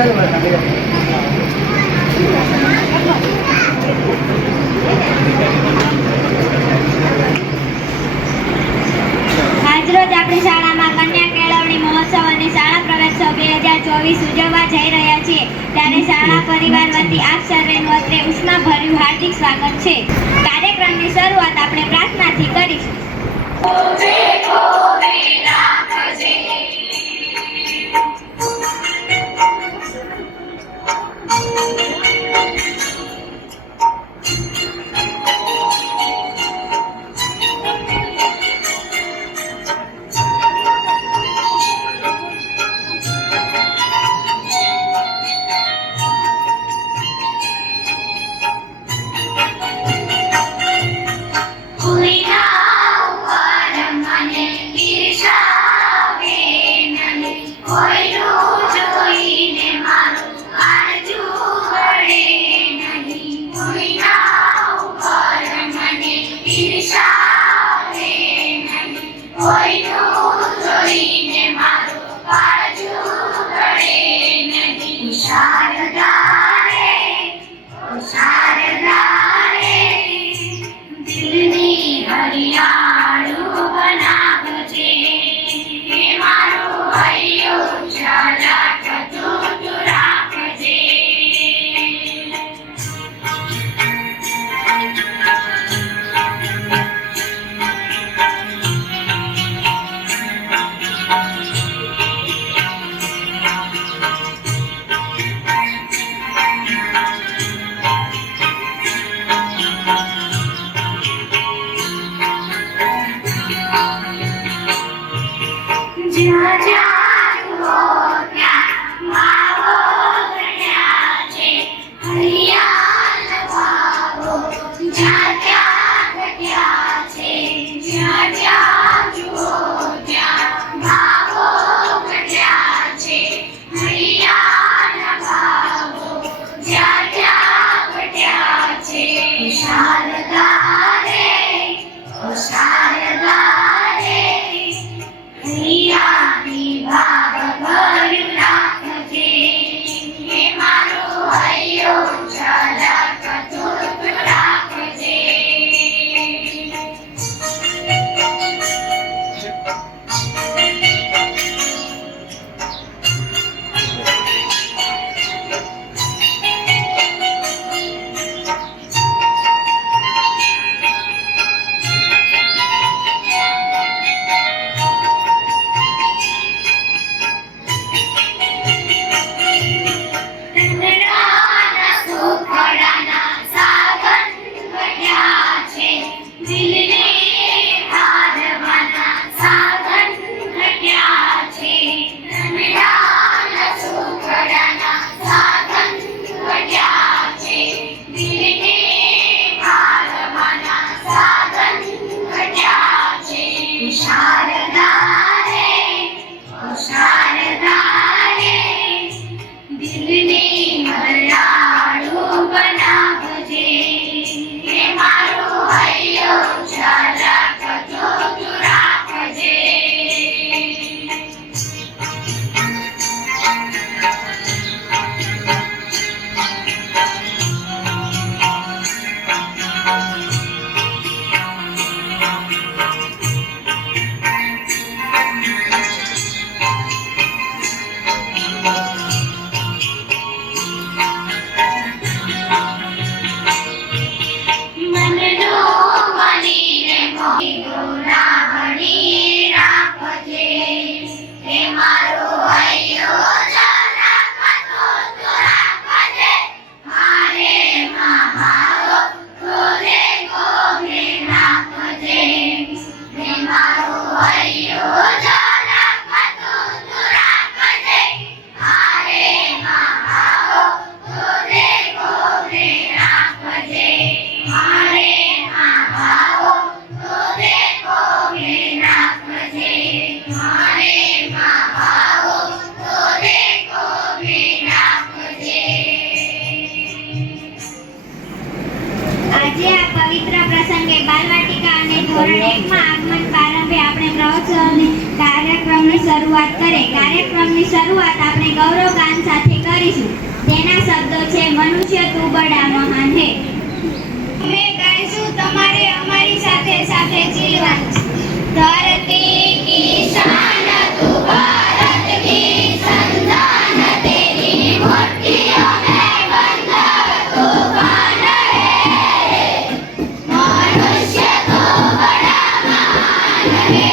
આજરોજ આપણી શાળામાં કન્યા કેળવણી મહોત્સવ અને શાળા પ્રવેશોત્સવ 2024 ઉજવવા જઈ રહ્યા છીએ, ત્યારે શાળા પરિવાર વતી આપ સર્વેનું અત્રે ઉષ્માભર્યું હાર્દિક સ્વાગત છે. કાર્યક્રમની શરૂઆત આપણે પ્રાર્થનાથી કરીશું. ધોરણ 1 માં આગમન પ્રારંભે આપણે પ્રવચન કાર્યક્રમની શરૂઆત કરીએ. કાર્યક્રમની શરૂઆત આપણે ગૌરવ ગાન સાથે કરીશું. સાથે જીવન ધરતી કી શાન તું ભારત કી संतान तेरी मुट्ठियों में बंधा तूफान है मनुष्य तो बड़ा महान है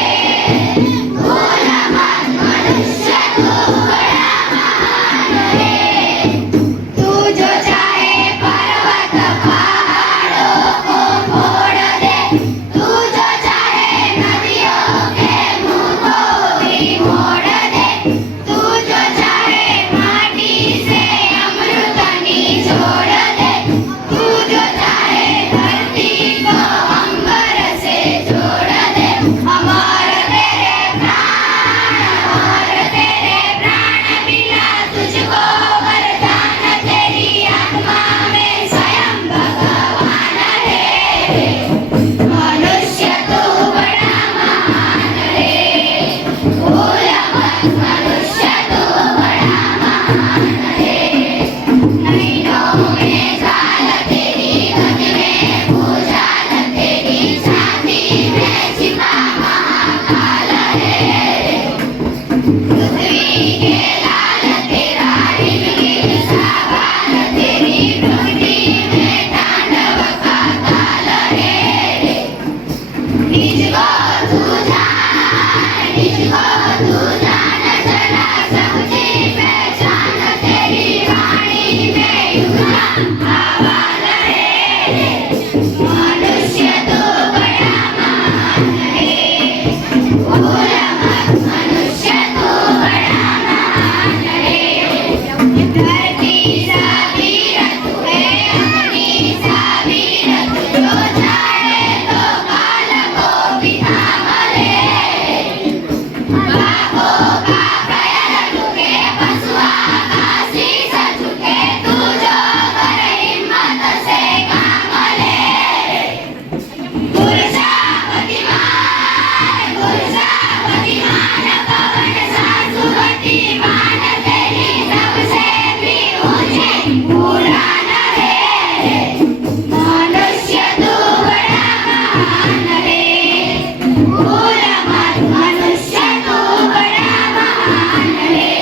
भूला मत मनुष्य तो बड़ा महान है तू जो चाहे पर्वत पहाड़ों को फोड़ दे तू जो चाहे नदियों के मुंह को भी मोड़ दे तू जो चाहे माटी से अमृत निचोड़ दे तू जो चाहे धरती को अंबर से जोड़ दे अमर तेरे प्राण मिला तुझको वरदान तेरी आत्मा में स्वयं भगवान है मनुष्य तू बड़ा महान है भूल मत मनुष्य तू बड़ा महान है नैनों में जाल तेरी गज में भूजाल तेरी छाती में छिपा महाकाल है पृथ्वी के लाल तेरा हिमगिर सा बाल तेरी प्रकृति में तांडव का ताल है निजको तू जान जरा समझी पहचान तेरी वाणी में युगा आवाज है मनुष्य तो बड़ा महान है भूल मत मनुष्य तो बड़ा महान है धरती सा वीर तू है अग्नि सा वीर तू जो चाहे तो काल को भी थाम ले बाहों का पैर झुके पशुआ का शीश झुके तू जो कर हिम्मत से काम ले पुरुषा बुद्धिमान पवन सा सुगतिमान तेरी सबसे भी ऊंची उड़ान है मनुष्य तू बड़ा महान है भूल मत मनुष्य तू बड़ा महान है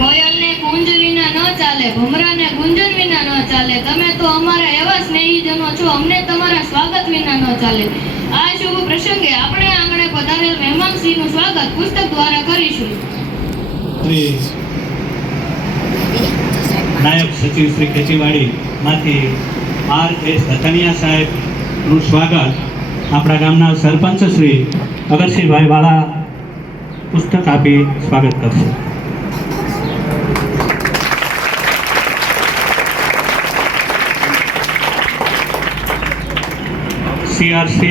કોયલને કુંજ વિના ન ચાલે ભમરાને ગુંજન વિના ન ચાલે તમે તો અમારા એવા સ્નેહીજનો છો અમને તમારા સ્વાગત વિના ન ચાલે આ શુભ પ્રસંગે આપણે આંગણે પધારેલ મહેમાનશ્રીનું સ્વાગત પુસ્તક દ્વારા કરીશું શ્રી નાયબ સચિવ શ્રી ખેતીવાડી માંથી R.S. ધતનિયા સાહેબનું સ્વાગત આપણા ગામના સરપંચ શ્રી અગરસિંહભાઈ વાળા પુસ્તક આપી સ્વાગત કરશે CRC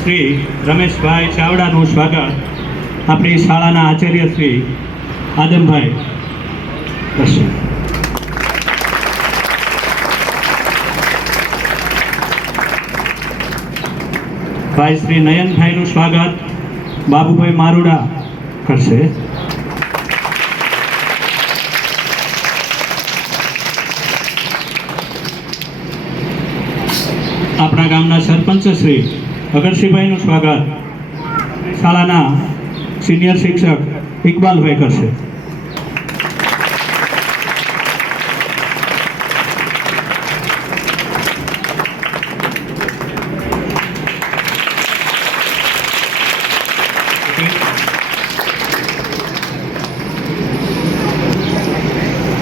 શ્રી રમેશભાઈ ચાવડાનું સ્વાગત આપણી શાળાના આચાર્ય શ્રી આદમભાઈ કરશે ભાઈ શ્રી નયનભાઈનું સ્વાગત બાબુભાઈ મારુડા કરશે આપણા ગામના સરપંચ શ્રી અગરસિંહભાઈનું સ્વાગત શાળાના સિનિયર શિક્ષક ઇકબાલભાઈ કરશે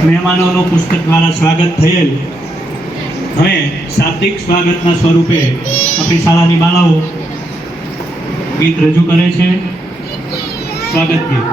મહેમાનોનું પુસ્તક દ્વારા સ્વાગત થયેલ હવે શાબ્દિક સ્વાગતના સ્વરૂપે આપણી શાળાની બાળાઓ ગીત રજૂ કરે છે સ્વાગત ગીત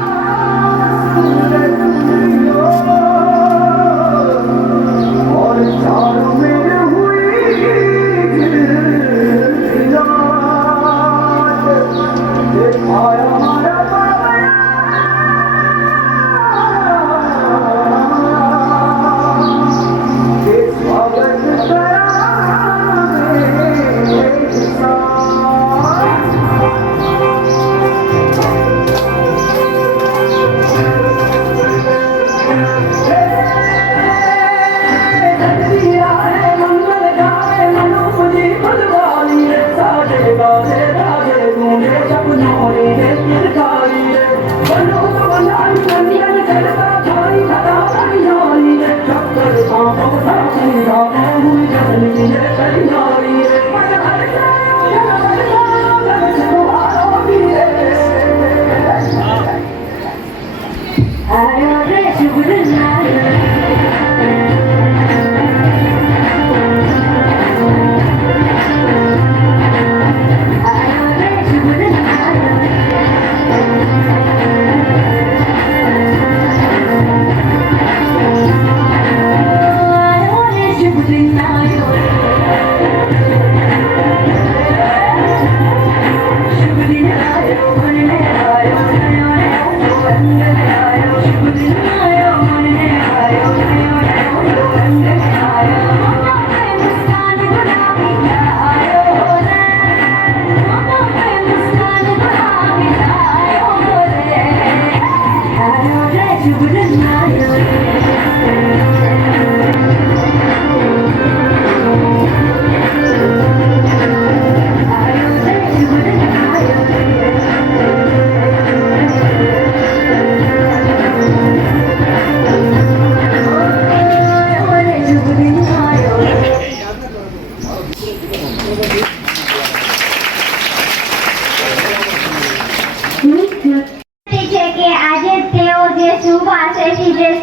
Hey!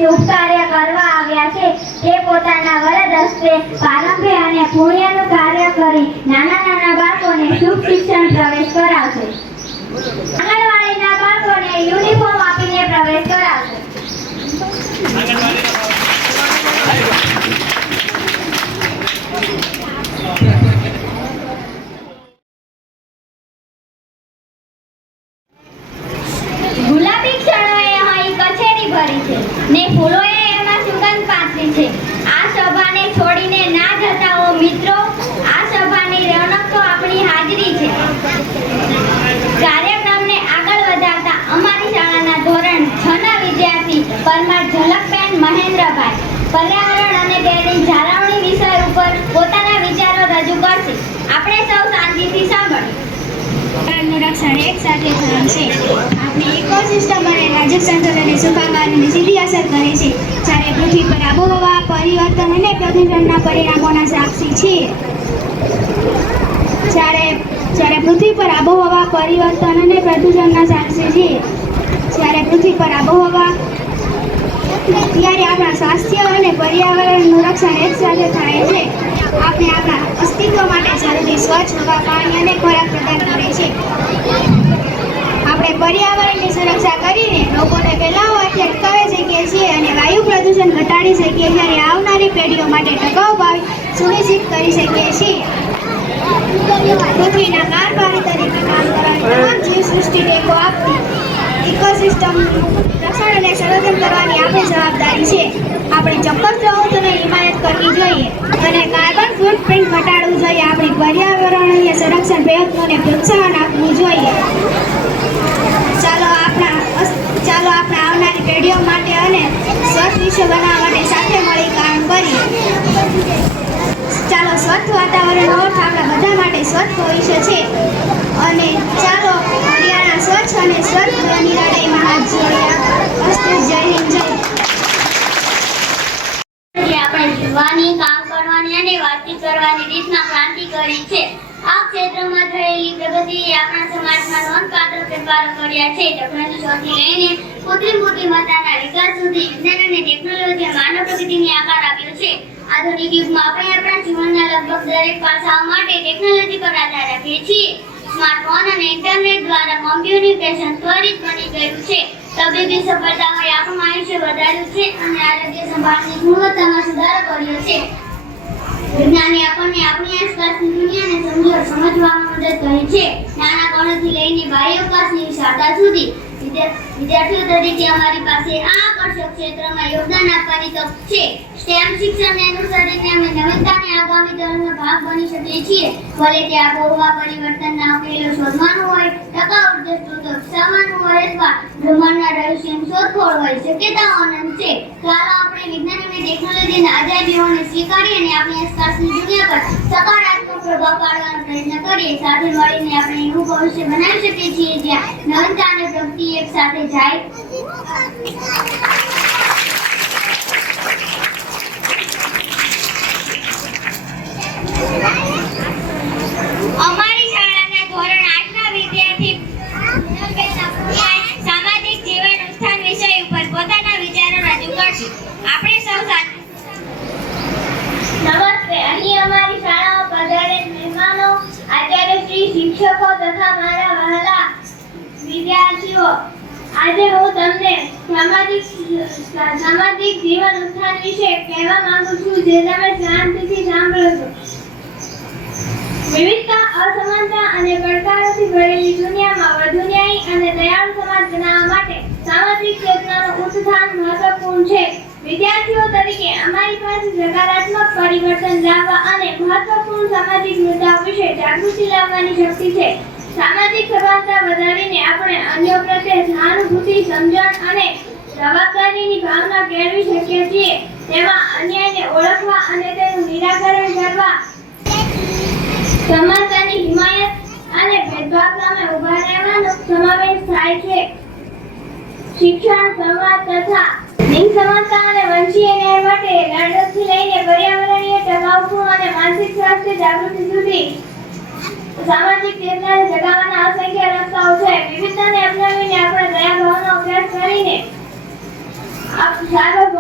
શુભ કાર્ય કરવા આવ્યા છે તે પોતાના વરદ હસ્તે પ્રારંભે અને પુણ્યનું કાર્ય કરી નાના નાના બાળકોને શુભ શિક્ષણ પ્રવેશ કરાવશે. આંગણવાડીના બાળકોને યુનિફોર્મ આપીને પ્રવેશ કરાવશે. ગુલાબી ક્ષણોએ અહીં કચેરી ભરી છે ને ફૂલોએ એમાં સુગંધ પાથરી છે. આ સભાને છોડીને ના જતા હો મિત્રો, આ સભાની રોનક તો આપણી હાજરી છે. કાર્યક્રમને આગળ વધારતા અમારી શાળાના ધોરણ 6 ના વિદ્યાર્થી પરમાર ઝલકબેન મહેન્દ્રભાઈ પર્યાવરણ અને તેની જાળવણી વિષય ઉપર પોતાના વિચારો રજૂ કરશે. આપણે સૌ શાંતિથી સાંભળીએ. પર્યાવરણનું રક્ષણ એક સાથે થયું છે. આપણી ઇકોસિસ્ટમ અને નાજુક સંતુલનની સુખાકારીને સીધી અસર કરે છે. જ્યારે પૃથ્વી પર આબોહવા પરિવર્તન અને પ્રદૂષણના પરિણામોના સાક્ષી છીએ. જ્યારે પૃથ્વી પર આબોહવા પરિવર્તન અને પ્રદૂષણના સાક્ષી છીએ. જ્યારે પૃથ્વી પર આબોહવા ત્યારે આપણા સ્વાસ્થ્ય અને પર્યાવરણનું રક્ષણ એક સાથે થાય છે. આપણે આપણા અસ્તિત્વ માટે જરૂરી સ્વચ્છ હવા, પાણી અને ખોરાક પ્રદાન કરે છે. આપણે પર્યાવરણની સુરક્ષા કરીને લોકોને ફેલાવવાથી અટકાવી શકીએ છીએ અને વાયુ પ્રદૂષણ ઘટાડી શકીએ ત્યારે આવનારી પેઢીઓ માટે ટકાઉ ભાવિ સુનિશ્ચિત કરી શકીએ છીએ. પૃથ્વીના કારભારી તરીકે કામ કરવાની તમામ જીવસૃષ્ટિ ટેકો આપતી ઇકોસિસ્ટમનું રક્ષણ અને સંરક્ષણ કરવાની આપણી જવાબદારી છે. આપણે ચોક્કસ પ્રવૃત્તિઓની હિમાયત કરવી જોઈએ અને કાર્બન ફૂટપ્રિન્ટ ઘટાડવું જોઈએ. આપણી પર્યાવરણીય સંરક્ષણ પ્રયત્નોને પ્રોત્સાહન આપવું જોઈએ. ચાલો આપણા આવનારી પેઢીઓ માટે અને સ્વચ્છ વિશ્વ બનાવવા માટે સાથે મળી કામ કરીએ. ચાલો સ્વચ્છ વાતાવરણનો અર્થ આપણા બધા માટે સ્વચ્છ ભવિષ્ય છે અને ચાલો હરિયાણા સ્વચ્છ અને સ્વચ્છ બની લડાઈમાં હાથ જોડ્યા. અસ્તુ. જય હિન્દ. આપણે જીવવાની, કામ કરવાની અને વાતચીત કરવાની રીતમાં ક્રાંતિ કરી છે. આ ક્ષેત્રમાં થયેલી પ્રગતિએ આપણા સમાજમાં નોંધપાત્ર ફેરફારો કર્યા છે. ટેકનોલોજી શોધથી લઈને કૃત્રિમ બુદ્ધિમત્તાના વિકાસ સુધી વિજ્ઞાન અને ટેકનોલોજીએ માનવ પ્રગતિને આકાર આપ્યો છે. આધુનિક યુગમાં આપણે આપણા જીવનના લગભગ દરેક પાસાઓ માટે ટેકનોલોજી પર આધાર રાખીએ છીએ. સ્માર્ટફોન અને ઇન્ટરનેટ દ્વારા કોમ્યુનિકેશન ત્વરિત બની ગયું છે. તબીબી સફળતાઓએ આપણું આયુષ્ય વધાર્યું છે અને આરોગ્ય સંભાળની ગુણવત્તામાં સુધારો કર્યો છે. વિજ્ઞાને આપણને આપણી આસપાસની દુનિયાને સમજવામાં મદદ કરી છે. નાના કણોથી લઈને બાહ્યાકાશની વિશાળતા સુધી વિદ્યાર્થીઓ તરીકે અમારી પાસે આ આકર્ષક ક્ષેત્રમાં યોગદાન આપવાની તક છે. સ્ટેમ શિક્ષણને અનુસરીને અમે નવીનતાને આગામી દળનો ભાગ બની શકીએ છીએ. ભલે તે આબોહવા પરિવર્તનના ઉકેલો શોધવાનું હોય, ટકાઉ ઉર્જા સ્ત્રોતો વિકસાવવાનું હોય અથવા બ્રહ્માંડના રહસ્યની શોધખોળ હોય, શક્યતાઓ અનંત છે. ચાલો આપણે વિજ્ઞાન અને ટેકનોલોજીના અજાયબીઓને સ્વીકારીએ અને આપણી આસપાસની દુનિયા પર સકારાત્મક પ્રભાવ પાડવાનો પ્રયત્ન કરીએ. સાથે મળીને આપણે એવું ભવિષ્ય બનાવી શકીએ છીએ જ્યાં નવીનતા અને પ્રગતિ એક સાથે જાય. અમારી શાળાના ધોરણ 8 ના વિદ્યાર્થી સામાજિક જીવન ઉત્થાન વિષય ઉપર પોતાના વિચારો રજૂ કરશે. આપણે સૌ નમસ્તે. અહીં અમારી શાળામાં પધારેલ મહેમાનો, આચાર્યશ્રી, શિક્ષકો તથા મારા વહાલા વિદ્યાર્થીઓ, આજે હું તમને સામાજિક જીવન ઉત્થાન વિશે કહેવા માંગુ છું, જે તમે શાંતિથી સાંભળો છો. વિવિધતા, અસમાનતા અને પડકારોથી ભરેલી દુનિયામાં વધુ ન્યાયી અને દયાળુ સમાજ બનાવવા માટે સામાજિક ચેતનાનું ઉત્થાન મહત્વપૂર્ણ છે. વિદ્યાર્થીઓ તરીકે અમારી પાસે સકારાત્મક પરિવર્તન લાવવા અને મહત્વપૂર્ણ સામાજિક મુદ્દાઓ વિશે જાગૃતિ લાવવાની શક્તિ છે. સામાજિક સભાનતા વધારીને આપણે અન્યો પ્રત્યે સહાનુભૂતિ, સમજણ અને જવાબદારીની ભાવના કેળવી શકીએ છીએ. તેમાં અન્યાયને ઓળખવા અને તેનું નિરાકરણ કરવા, સમાનતાની હિમાયત અને ભેદભાવ સામે ઉભા રહેવાનો સમાવેશ થાય છે. શિક્ષણ, સંવાદ તથા લિંગ સમાનતા અને વંશીય ન્યાય માટે લડતથી લઈને પર્યાવરણીય ટકાઉપણું અને માનસિક સ્વાસ્થ્ય જાગૃતિ સુધી સામાજિક ચેતનાને જગાવવાના અસંખ્ય રસ્તાઓ છે. વિવિધતાને અપનાવીને આપણે દયા ભાવનો અભ્યાસ કરીને સાર્વભૌમ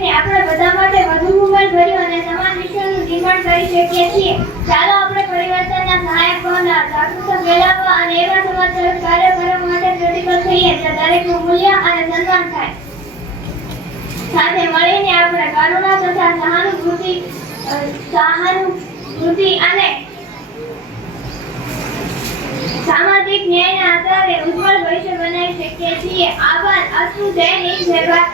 મળીને આપણે બધા માટે વધુ ઉંમરભર્યું અને સમાન વિશ્વનું નિર્માણ કરી શકીએ છીએ. ચાલો આપણે પરિવર્તનના સહાયક બનવા, જાગૃતતા ફેલાવવા અને એવા સમાજ તરફ કાર્ય કરવા માટે પ્રતિબદ્ધ થઈએ જ્યાં દરેકનું મૂલ્ય અને સન્માન થાય. સાથે મળીને આપણે કરુણા તથા સહાનુભૂતિ અને સામાજિક ન્યાયના આધારે ઉજ્જવળ ભવિષ્ય બનાવી શકીએ છીએ. આભાર. અસ્તુ. જય હિન્દ. જય ભારત.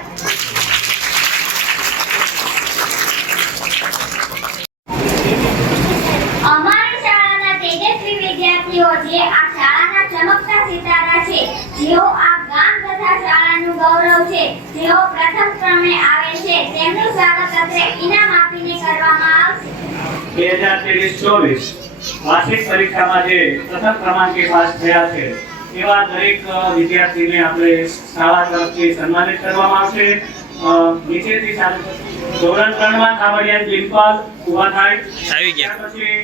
અમારી શાળાના તેજસ્વી વિદ્યાર્થીઓ જે આ શાળાના ચમકતા સિતારા છે, જેઓ આ ગામ તથા શાળાનું ગૌરવ છે, જેઓ પ્રથમ ક્રમે આવે છે, તેમનું સ્વાગત અત્રે ઇનામ આપીને કરવામાં આવશે. 2023-24 વાર્ષિક પરીક્ષામાં જે પ્રથમ ક્રમાંકે પાસ થયા છે એવા દરેક વિદ્યાર્થીને આપણે શાળા તરફથી સન્માનિત કરવામાં આવશે. નીચેથી ચાલુ ધોરણ 3 માં કાવડિયા ડિમ્પલ ઉભા થાય. આવી ગયા. પછી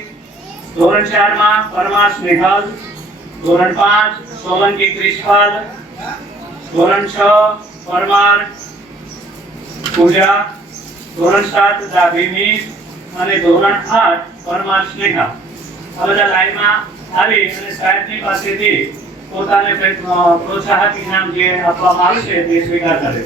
ધોરણ 4 માં પરમાર સ્નેહલ, ધોરણ 5 સોલંકી ક્રિશપાલ, ધોરણ 6 પરમાર પૂજા, ધોરણ 7 દાભીની અને ધોરણ 8 પરમાર સ્નેહા. આ બધા લાઈનમાં આવી અને સાહેબની પાસેથી પોતાને પ્રોત્સાહક ઇનામ જે આપવામાં આવશે તે સ્વીકાર કરે.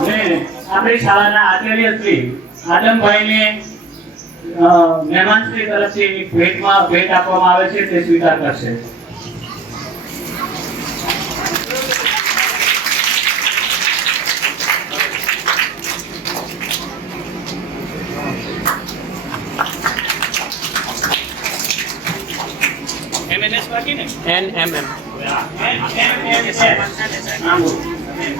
અને આપણી શાળાના આચાર્ય શ્રી આદમભાઈને મહેમાનશ્રી તરફથી ભેટ આપવામાં આવે છે તે સ્વીકાર કરશે. NMM.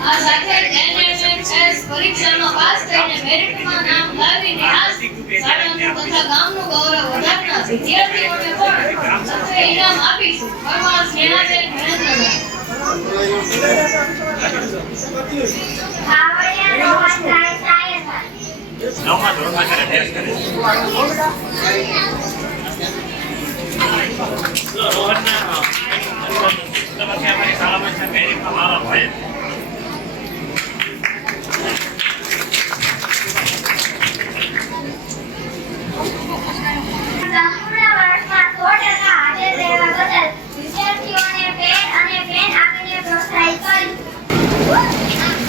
આ સાથે NMMS પરીક્ષામાં પાસ થઈને મેરિટમાં નામ લાવીને આ શાળાનું તથા ગામનું ગૌરવ વધારનાર વિદ્યાર્થીઓને પણ સત્રે ઇનામ આપીશું. પરમાર સ્નેહાબેન નરેન્દ્રભાઈ. કાવડિયા રોહનભાઈ સાયસર. સંપૂર્ણ વર્ષમાં 100% હાજર રહેવા બદલ વિદ્યાર્થીઓને પેન અને પેન આપીને પ્રોત્સાહિત કર્યું.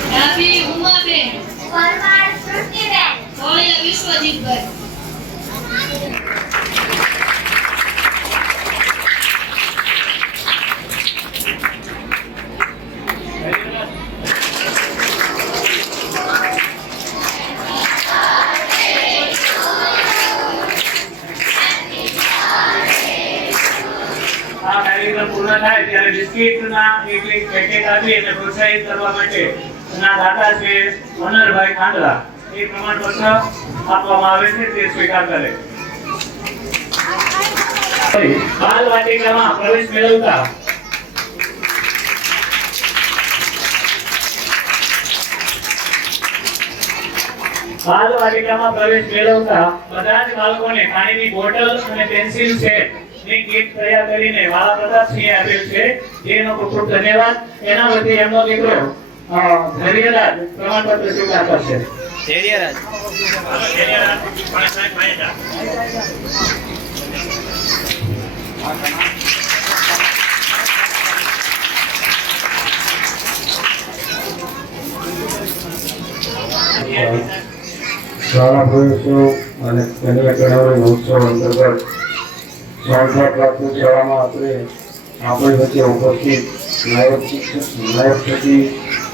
ડાભી ઉમાબેન, પરમાર સૃષ્ટિબેન. કોળિયા વિશ્વજીતભાઈ. આ કાર્યક્રમ પૂર્ણ થાય ત્યારે બિસ્કિટના એક પેકેટ આપી અને પ્રોત્સાહિત કરવા માટે ના દાતા છે મનરભાઈ ખાંડલા એ પ્રમાણપત્ર આપવામાં આવે છે તે સ્વીકાર કરે. બાલ વાટિકામાં પ્રવેશ મેળવતા બધા જ બાળકોને પાણીની બોટલ અને પેન્સિલ સેટ ની કીટ તૈયાર કરીને વાલા પ્રતાપસિંહે આપેલ છે. એનો ખૂબ ખૂબ ધન્યવાદ. એના વતી એમનો દીકરો ધૈર્યરાજ પ્રમાણપત્ર સ્વીકાર કરશે. ધૈર્યરાજ. શાળા પ્રવેશો અને કન્યા કેળવણી મહોત્સવ અંતર્ગત શાળા પ્રાથમિક શાળામાં આપણી વચ્ચે ઉપસ્થિત નાયબ સચિવ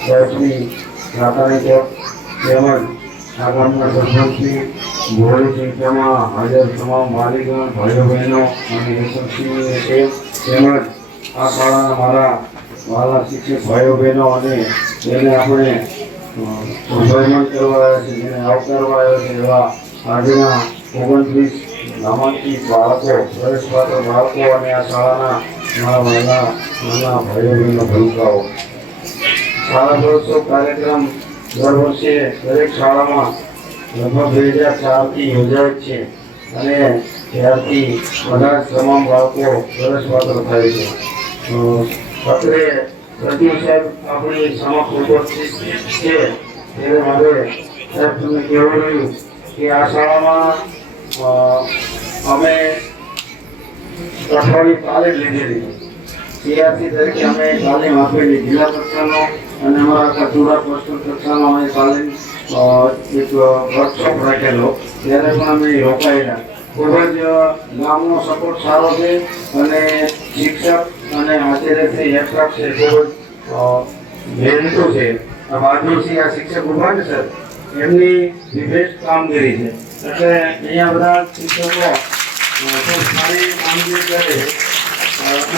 શ્રી રાતાણી તેમજ આ ગામના સરપંચશ્રી બહોળી સંખ્યામાં હાજર તમામ વાલીગણ ભાઈઓ બહેનો અને એસએમસીની તેમજ આ શાળાના મારા વાલા શિક્ષક ભાઈઓ બહેનો અને તેને આપણે સન્માન કરવા આવ્યા છે, જેને આવકારવા આવ્યા છે એવા આજના 29 નામાંકિત બાળકો, પ્રવેશપાત્ર બાળકો અને આ શાળાના મારા વાલા નાના ભાઈઓ બહેનો ભૂલકાઓ. શાળા પ્રવેશોત્સવ કાર્યક્રમ દર વર્ષે દરેક શાળામાં લગભગ 2004થી યોજાય છે અને ત્યારથી બધા જ તમામ બાળકો પ્રવેશપાત્ર થાય છે. અત્રે પ્રદીપ સાહેબ આપણી સમક્ષ ઉપસ્થિત છે ત્યારે મારે સાહેબ તમને કહેવું રહ્યું કે આ શાળામાં અમે અઠવાડિયું તાલીમ લીધેલી CRC તરીકે અમે તાલીમ આપેલી જિલ્લા કક્ષાનો અને અમારા કચુરા પોસ્ટલ કક્ષાનો અમે તાલીમ એક વર્કશોપ રાખેલો ત્યારે પણ અમે રોકાયેલા. ખૂબ જ ગામનો સપોર્ટ સારો છે અને શિક્ષક અને આચાર્યશ્રી હેઠળ છે ખૂબ જ મહેનતુ છે. આ બાજુથી આ શિક્ષક ઉભા છે સર એમની બેસ્ટ કામગીરી છે એટલે અહીંયા બધા શિક્ષકો ખૂબ સારી કામગીરી કરે છે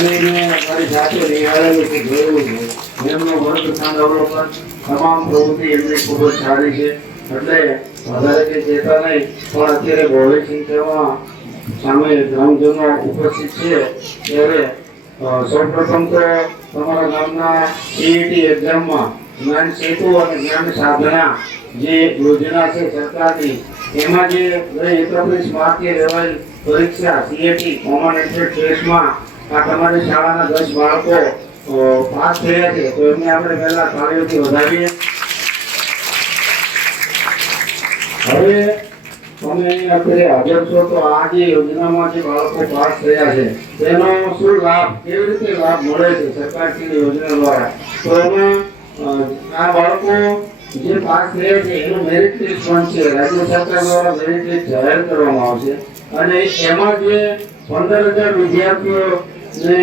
અને મેં મારી જાતે નિહાળેલું છે જોયેલું છે એમનો વર્ગખંડ અવલોકન તમામ પ્રવૃત્તિ એમની ખૂબ જ સારી છે એટલે વધારે કંઈ કહેતા નહીં પણ અત્યારે બહોળી સંખ્યામાં સામે ગ્રામજનો ઉપસ્થિત છે ત્યારે સૌપ્રથમ તો તમારા ગામના CET એક્ઝામમાં જ્ઞાન સેતુ અને જ્ઞાન સાધના જે યોજના છે સરકારની એમાં જે 31 માર્ચે લેવાયેલ પરીક્ષા CET કોમન એન્ટ્રન્સ ટેસ્ટમાં આ તમારી શાળાના 10 બાળકો પાસ થયા છે તો એમને આપણે પહેલા તાળીઓથી વધાવીએ. હવે તમે અત્યારે હાજર છો તો આ જે યોજનામાં જે બાળકો પાસ થયા છે તેનો શું લાભ કેવી રીતે લાભ મળે છે સરકારની યોજના દ્વારા તો એમાં આ બાળકો જે પાસ થયા છે એનું મેરિટ લિસ્ટ પણ છે રાજ્ય સરકાર દ્વારા મેરિટ લિસ્ટ જાહેર કરવામાં આવશે અને એમાં જે 15,000 વિદ્યાર્થીઓને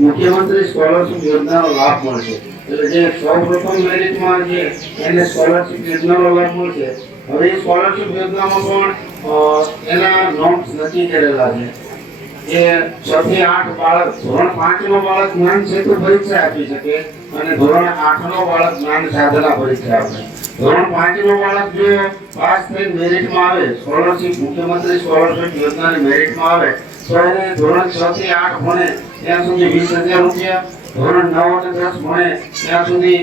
મુખ્યમંત્રી સ્કોલરશિપ યોજનાનો લાભ મળશે. એટલે જે સૌપ્રથમ મેરિટમાં જે એને સ્કોલરશિપ યોજનાનો લાભ મળશે. હવે એ સ્કોલરશિપ યોજનામાં પણ એના નોમ્સ નક્કી કરેલા છે કે 6 થી 8 બાળક ધોરણ 5 નો બાળક જ્ઞાન સેતુ પરીક્ષા આપી શકે અને ધોરણ 8 નો બાળક જ્ઞાન સાધના પરીક્ષા આપે. ધોરણ 5 નો બાળક જો પાસ થઈ મેરિટમાં આવે સ્કોલરશિપ મુખ્યમંત્રી સ્કોલરશિપ યોજનાની મેરિટમાં આવે તો એને ધોરણ 6 થી 8 ભણે ત્યાં સુધી 20,000 રૂપિયા, ધોરણ 9 અને 10 ભણે ત્યાં સુધી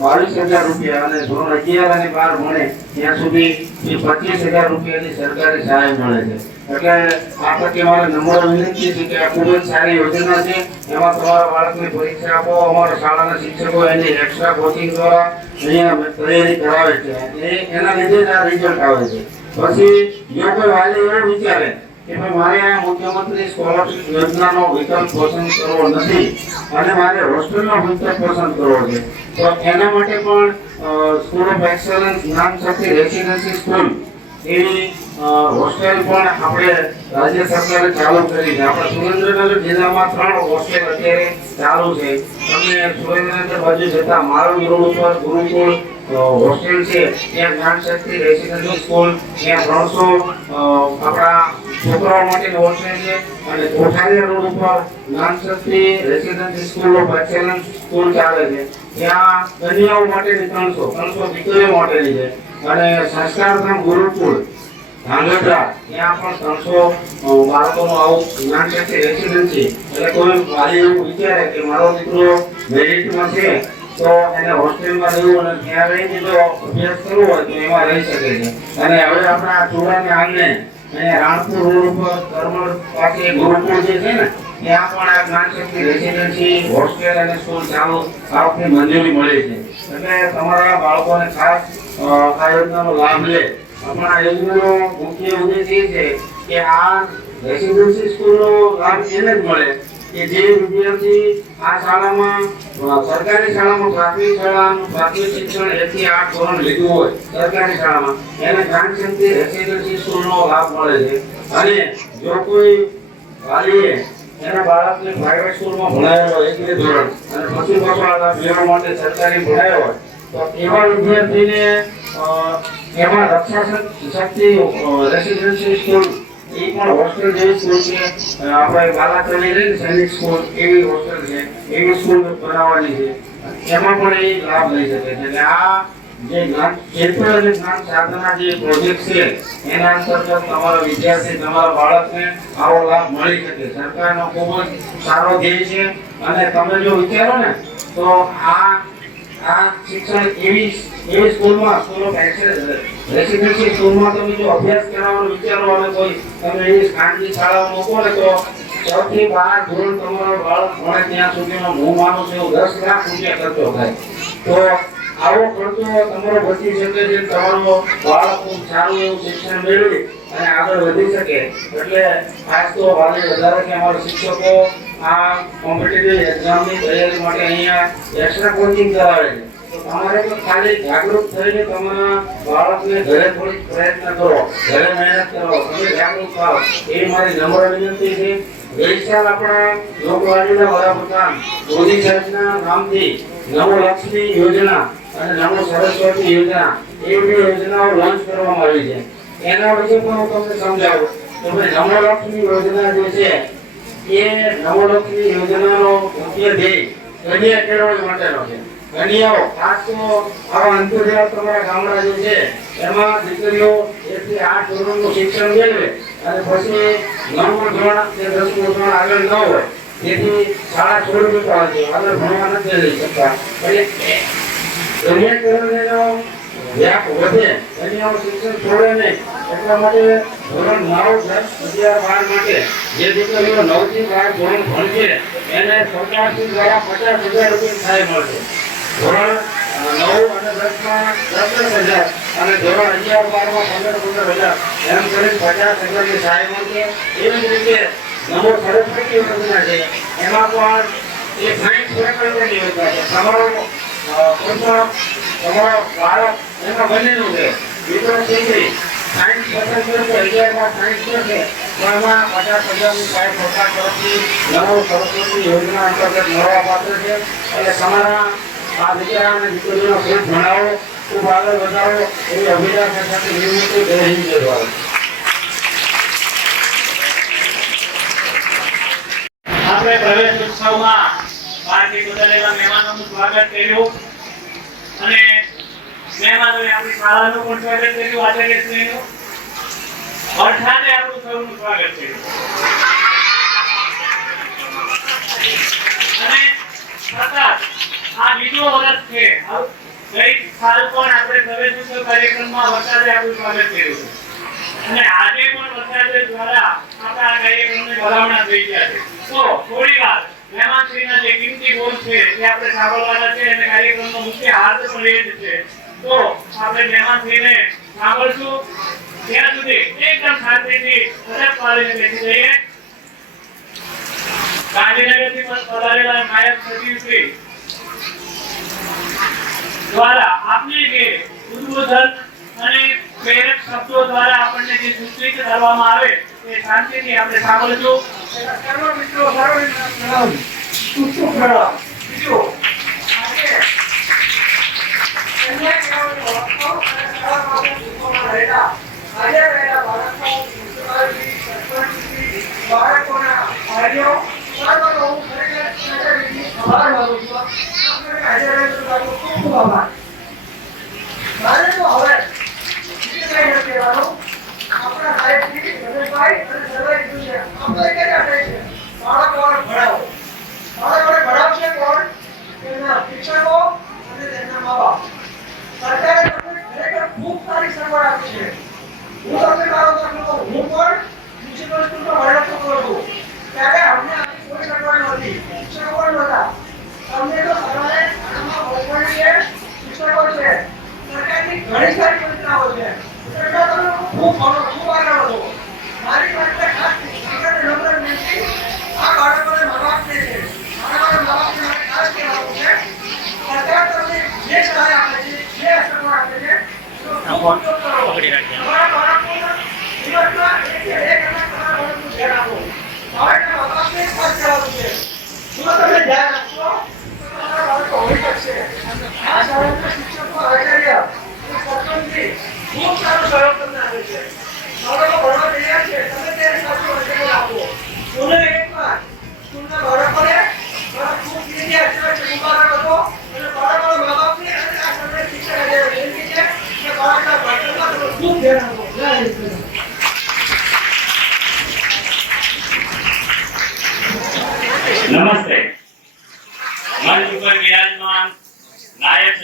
22,000 રૂપિયા અને ધોરણ 11 અને 12 ભણે ત્યાં સુધી 25,000 રૂપિયાની સરકારી સહાય મળે છે. એટલે આ તકે મારે નમ્ર વિનંતી છે કે આ ખૂબ જ સારી યોજના છે. એમાં તમારા બાળકની પરીક્ષા આપો અમારા શાળાના શિક્ષકો એની એક્સ્ટ્રા કોચિંગ દ્વારા અહીંયા તૈયારી કરાવે છે એના લીધે જ આ રિઝલ્ટ આવે છે. પછી જો કોઈ વાલી એવું વિચારે કે ભાઈ મારે આ મુખ્યમંત્રી સ્કોલરશિપ યોજનાનો વિકલ્પ પસંદ કરવો નથી અને મારે હોસ્ટેલનો વિકલ્પ પસંદ કરવો છે તો એના માટે પણ સ્કૂલ ઓફ એક્સલન્સ જ્ઞાન શક્તિ રેસિડેન્સી સ્કૂલ એવી હોસ્ટેલ પણ આપણે રાજ્ય સરકારે ચાલુ કરી છે. આપણા સુરેન્દ્રનગર જિલ્લામાં 3 હોસ્ટેલ અત્યારે ચાલુ છે. તમને સુરેન્દ્રનગર બાજુ જતા મારું રોડ ઉપર ગુરુકુળ હોસ્ટેલ છે ત્યાં જ્ઞાન શક્તિ રેસિડેન્સી સ્કૂલ ત્યાં 300 આપણા છોકરાઓ માટેની હોસ્ટેલ છે અને કોઠારિયા રોડ ઉપર Gyan Shakti residency school of excellence school ચાલે છે. ત્યાં કન્યાઓ માટેની 300 દીકરીઓ માટેની છે અને સંસ્કારધામ ગુરુકુળ ધાંગધ્રા ત્યાં પણ 300 બાળકોનું આવું જ્ઞાન શક્તિ રેસિડેન્સી. એટલે કોઈ વાલી એવું વિચારે કે મારો દીકરો મેરિટમાં છે તો એને હોસ્ટેલમાં રહેવું અને ત્યાં રહીને જો અભ્યાસ કરવો હોય તો એમાં રહી શકે છે. અને હવે આપણા ચોરાને આંગણે અહીંયા રાણપુર રોડ ઉપર કરમળ પાસે ગુરુકુળ જે છે ને ત્યાં પણ આ જ્ઞાન શક્તિ રેસિડેન્સી હોસ્ટેલ અને સ્કૂલ ચાલુ આ વખતે મંજૂરી મળી છે. એટલે તમારા બાળકોને ખાસ આ યોજનાનો લાભ લે. આપણા આ યોજનાનો મુખ્ય ઉદ્દેશ એ છે કે આ રેસિડેન્સી સ્કૂલનો લાભ એને જ મળે કે જે વિદ્યાર્થી આ શાળામાં સરકારી શાળામાં પ્રાથમિક શિક્ષણ 1 થી 8 ધોરણ લીધું હોય સરકારી શાળામાં એને જ્ઞાન શક્તિ રેસિડેન્સી સ્કૂલનો લાભ મળે છે. અને જો કોઈ વાલીએ એના બાળકને પ્રાઇવેટ સ્કૂલમાં ભણાવેલો હોય 1 ધોરણ અને પછી પાછો લેવા માટે સરકારી ભણાવ્યો હોય તો એવા વિદ્યાર્થીને એમાં રક્ષા શક્તિ રેસિડેન્સી સ્કૂલ એ પણ હોસ્ટેલ જેવી સ્કૂલ છે. આપણે બાલાકરની રહીને સૈનિક સ્કૂલ એવી હોસ્ટેલ છે એવી સ્કૂલ બનાવવાની છે એમાં પણ એ લાભ લઈ શકે છે. એટલે આ જે જ્ઞાન ક્ષેત્ર અને જ્ઞાન સાધના જે પ્રોજેક્ટ છે એના અંતર્ગત તમારા વિદ્યાર્થી તમારા બાળકને આવો લાભ મળી શકે. સરકારનો ખૂબ જ સારો ધ્યેય છે અને તમે જો વિચારો ને તો આ આ શિક્ષણ એવી સ્કૂલમાં રેસિડેન્શિયલ સ્કૂલમાં તમે જો અભ્યાસ કરાવવાનો વિચારો અને કોઈ તમે એવી ખાનગી શાળાઓ મૂકો ને તો સૌથી 12 ધોરણ તમારો બાળક ભણે ત્યાં સુધીમાં હું માનું છું 10 લાખ રૂપિયા ખર્ચો થાય. તો આવો ખર્ચો તમારો બચી શકે છે, તમારો બાળક ખૂબ સારું એવું શિક્ષણ મેળવી અને આગળ વધી શકે. એટલે ખાસ તો વાલી વધારે કે અમારા શિક્ષકો આ કોમ્પિટિટિવ એક્ઝામની તૈયારી માટે અહીંયા એક્સ્ટ્રા કોચિંગ કરાવે છે. તો તમારે તો ખાલી જાગૃત થઈને તમારા બાળકને ઘરે થોડીક પ્રયત્ન કરો, ઘરે મહેનત કરો, તમે જાગૃત થાઓ એ મારી નમ્ર વિનંતી છે. ગઈ સાલ આપણા લોકવાણીના વડાપ્રધાન મોદી સાહેબના નામથી નમો લક્ષ્મી યોજના અને નમો સરસ્વતી યોજના એ બે યોજનાઓ લોન્ચ કરવામાં આવી છે. એના વિશે પણ હું તમને સમજાવું તો ભાઈ નમો લક્ષ્મી યોજના જે છે એ નમો લક્ષ્મી યોજનાનો મુખ્ય ધ્યેય કન્યા કેળવણી માટેનો છે. કન્યાઓ ખાસ તો આવા અંતરિયાળ તમારા ગામડા જે છે એમાં દીકરીઓ 1 થી 8 ધોરણનું શિક્ષણ મેળવે અને પછી 9મું ધોરણ કે 10મું ધોરણ આગળ ન હોય તેથી શાળા છોડી દેતા હોય છે, આગળ ભણવા નથી જઈ શકતા. કન્યા કેળવણીનો વ્યાપ વધે, કન્યાઓ શિક્ષણ છોડે નહીં એટલા માટે ધોરણ 9, 10, 11, 12 માટે જે દીકરીઓ 9 થી 12 ધોરણ ભણશે એને સરકારશ્રી દ્વારા 50,000 રૂપિયા સહાય મળશે. ધોરણ 9 અને 10 માં 10,000 અને ધોરણ 11, 12 માં 15,000 એમ કરીને 50,000 ની સહાય મળશે. એવી જ રીતે નમો સરસ્વતી યોજના છે એમાં પણ એ 60 પ્રકારની યોજના છે. તમારો બાળક એમાં બનેલું છે દીકરો દીકરી 60% કરશે, 11 માં 60 કરશે તો એમાં 50,000 ની સહાય સરકાર તરફથી નમો સરસ્વતી યોજના અંતર્ગત મળવા પાત્ર છે. એટલે તમારા આ દીકરા અને દીકરીઓને ખૂબ ભણાવો, ખૂબ આગળ વધારો એવી અભિલાષા સાથે નિવૃત્તિ જય હિન્દ જય ભારત. આપણે પ્રવેશ ઉત્સવમાં બહારથી બદલેલા મહેમાનોનું સ્વાગત કર્યું અને મહેમાનોએ આપણી શાળાનું પણ સ્વાગત કર્યું, આચાર્યશ્રીનું અર્થાતે આપણું સૌનું સ્વાગત કર્યું. અને સતત આ બીજો વર્ષ છે. ગઈ સાલ પણ આપણે પ્રવેશ ઉત્સવ કાર્યક્રમમાં વરસાદે આપણું સ્વાગત કર્યું છે અને આજે પણ વરસાદે દ્વારા આપણા આ કાર્યક્રમને ભલામણા થઈ ગયા છે. તો થોડી વાર મહેમાનશ્રીના જે કિંમતી બોલ છે તે આપણે સાંભળવાના છે અને કાર્યક્રમનો મુખ્ય હાથ પણ એ જ છે. તો આપણે મહેમાનશ્રીને સાંભળશું ત્યાં સુધી એકદમ શાંતિથી અદબ પાડીને બેસી જઈએ. ગાંધીનગરથી પણ પધારેલા નાયબ સચિવશ્રી દ્વારા આપને જે ઉદ્બોધન અને પ્રેરક શબ્દો દ્વારા આપણને જે સૂચિત કરવામાં આવે તે શાંતિથી આપણે સાંભળશું. સર્વ મિત્રો સર્વને પ્રણામ. સુખી પ્રણામ. બીજો આજે કન્યા કેળવણી મહોત્સવ અને શાળામાં શિક્ષકોમાં રહેલા બાળકો, પ્રિન્સિપાલશ્રી, સરપંચશ્રી, બાળકોના ભાઈઓ સર્વનો હું ખરેખર આભાર માનું છું. આપણે હાજર રહેવા બદલ ખૂબ ખૂબ આભાર. મારે તો હવે બીજું કંઈ નથી કહેવાનું. આપણા સાહેબશ્રી રમેશભાઈ અને સર્વે આપણે કેટલા કહે છે બાળકોને ભણાવો. બાળકોને ભણાવશે કોણ? તેમના શિક્ષકો અને તેમના મા બાપ. સરકારે તમને ખરેખર ખૂબ સારી સગવડ આપી છે. હું તમને મારો દાખલો કહું. હું પણ મ્યુનિસિપલ સ્કૂલમાં ભણાવતો હતો ત્યારે અમને આવી કોઈ સગવડ નહોતી, શિક્ષકો પણ નહોતા. અમને તો સવારે શાળામાં બપોરે શિક્ષકો છે, સરકારની ઘણી સારી યોજનાઓ છે. ખૂબ આગળ વધો. મારી પાસે ખાસ નંબર નથી. આ બાળકોને મા બાપને છે, મારા મા બાપને ખાસ કહેવાનું છે સરકાર તમને જે સહાય આપે છે, જે સગવડ આપે છે તમારા બાળકોના જીવનમાં 1 કે 2 કલાક તમારા બાળકનું ધ્યાન આપો. બાળકના મા બાપને ખાસ કહેવાનું છે જો તમે ધ્યાન આપશો તો તમારા બાળકો હોઈ શકશે. આ શાળાના શિક્ષકો આચાર્ય સરપંચજી ખૂબ સારું સહયોગ તમને આપે છે. બાળકો ભણવા તૈયાર છે, તમે તેને સાચું વચન આપો. સ્કૂલે એકવાર સ્કૂલના બાળકોને ખૂબ પ્રીતિ મુબારક હતો અને બાળકોના મા બાપને અને આ સર્વે શિક્ષક વિનંતી છે કે બાળકના ભણતરમાં તમે ખૂબ ધ્યાન આપો. જય હિન્દ. નમસ્તે. મંચ ઉપર વિરાજમાન નાયક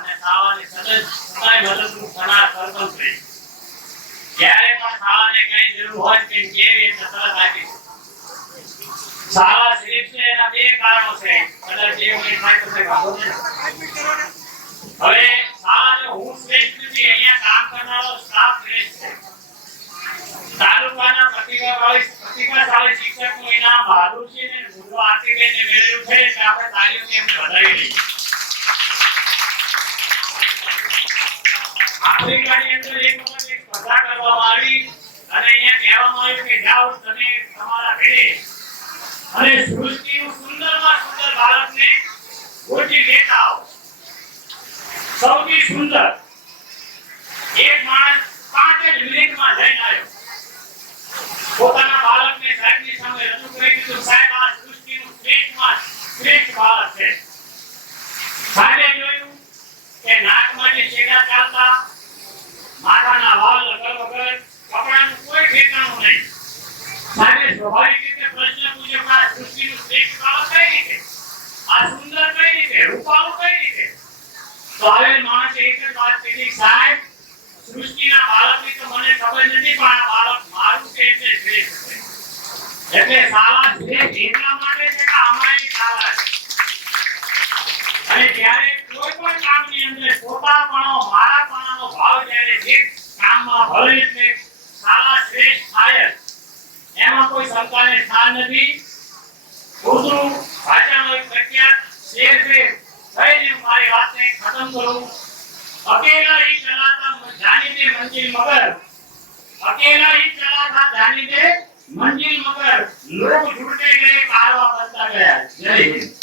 અને શાળાને સદાય મદદરૂપ થનાર સરપંચ જ્યારે પણ શાળાને કઈ જરૂર હોય કે કેવી એટલે તરત આપી શાળા શ્રેષ્ઠ છે એના બે કારણો છે કદાચ જે હોય થાય તો કઈ વાંધો નથી હવે શાળા જો હું શ્રેષ્ઠ નથી અહીંયા કામ કરનારો સ્ટાફ શ્રેષ્ઠ છે તાલુકાના પ્રતિભાશાળી શિક્ષકનું ઇનામ બહાદુરસિંહ અને ગુરુ આરતીબેનને મેળવ્યું છે એટલે આપણે તાલીઓથી એમને વધાવી લઈએ આફ્રિકાની અંદર એક વખત એક સ્પર્ધા કરવામાં આવી અને અહીંયા કહેવામાં આવ્યું કે જાઓ તમે તમારા ઘરે અને સૃષ્ટિનું સુંદરમાં સુંદર બાળકને ગોતી લેતા આવો સૌથી સુંદર એક માણસ 5 જ મિનિટમાં જઈને આવ્યો પોતાના બાળકને સાહેબની સામે રજૂ કરી દીધું સાહેબ આ સૃષ્ટિનું શ્રેષ્ઠ બાળક છે સાહેબે જોયું કે નાકમાંથી છેડા ચાલતા માથાના વાળ વગર કપડાનું કોઈ ઠેકાણું નહીં સાહેબે સ્વાભાવિક રીતે પ્રશ્ન પૂછ્યો કે આ સૃષ્ટિનું શ્રેષ્ઠ બાળક કઈ રીતે આ સુંદર કઈ રીતે રૂપાળું કઈ રીતે તો હવે માણસે એક જ વાત કરી સાહેબ સૃષ્ટિના બાળકની તો મને ખબર નથી પણ આ બાળક મારું છે એટલે શ્રેષ્ઠ છે એટલે શાળા શ્રેષ્ઠ એટલા માટે છે કે અમારી શાળા છે અને જ્યારે કોઈ પણ કામની અંદર પોતાપણો મારાપણાનો ભાવ જ્યારે જે કામમાં ભળે એટલે શાળા શ્રેષ્ઠ થાય એમાં કોઈ શંકાને સ્થાન નથી ઉર્દુ ભાષાનો એક પ્રખ્યાત શેર છે કહીને હું મારી વાતને ખતમ કરું अकेला ही चलाता जाने दे मंजिल मगर अकेला ही चलाता जाने दे मंजिल मगर लोग जुड़ते गए कारवां बनता गया जय हिंद।